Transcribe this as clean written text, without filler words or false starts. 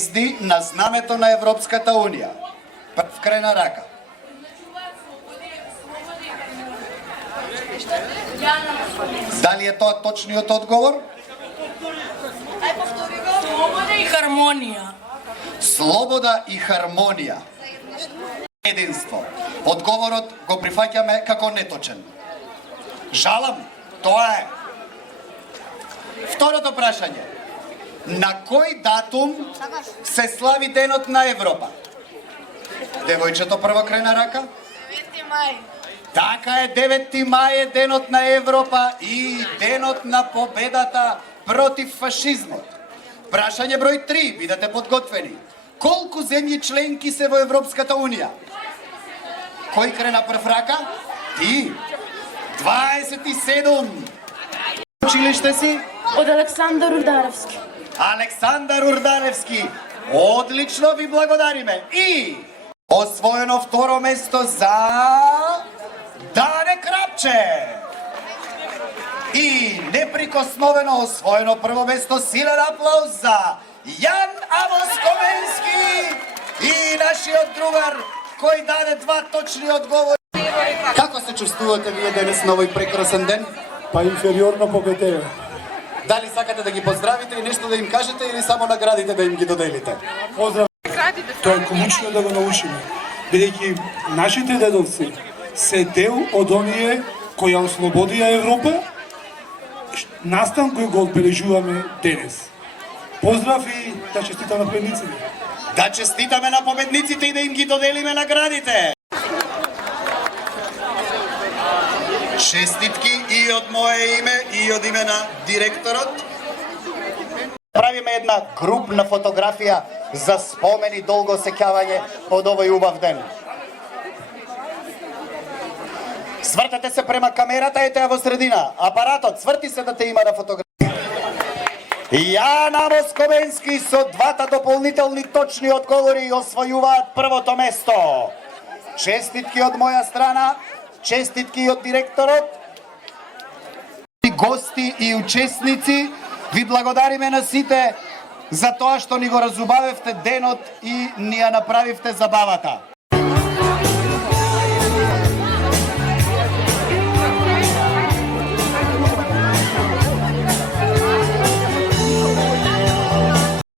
звезди на знамето на Европската Унија? Прв крај на рака. Дали е тоа точниот одговор? Слобода и хармонија. Слобода и хармонија. Единство. Одговорот го прифаќаме како неточен. Жалам, тоа е. Второто прашање. На кој датум се слави Денот на Европа? Девојчето прво крај на рака? 9 мај. Така е, 9 мај е Денот на Европа и Денот на победата против фашизмот. Прашање број 3, бидете подготвени. Колку земји членки се во Европската Унија? Кој крена прв рака? Ти. 27. Училиште си? Од Александар Урдаревски. Александар Урдаревски. Одлично, ви благодариме. И освоено второ место за Дане Крапче. И неприкосновено освоено прво место, силен аплауз за Јан Амос Коменски и нашиот другар кој даде два точни одговори. Како се чувствувате вие денес на овој прекрасен ден? Па инфериорно победеа. Дали сакате да ги поздравите и нешто да им кажете или само наградите да им ги доделите? Поздрав. Тоа е клучно да го научиме, бидејќи нашите дедовци се дел од оние кои ја ослободија Европа, настан кој го одбележуваме денес. Поздрав и да честитам на победниците. Да честитаме на победниците и да им ги доделиме наградите. Честитки и од мое име и од име на директорот. Правиме една групна фотографија за спомен и долго сеќавање од овој убав ден. Свртете се према камерата, ете ја во средина. Апаратот, сврти се да те има на фотографија. Јан Амос Коменски со двата дополнителни точни одговори освојуваат првото место. Честитки од моја страна, честитки од директорот, гости и учесници. Ви благодариме на сите за тоа што ни го разубавевте денот и ни ја направивте забавата.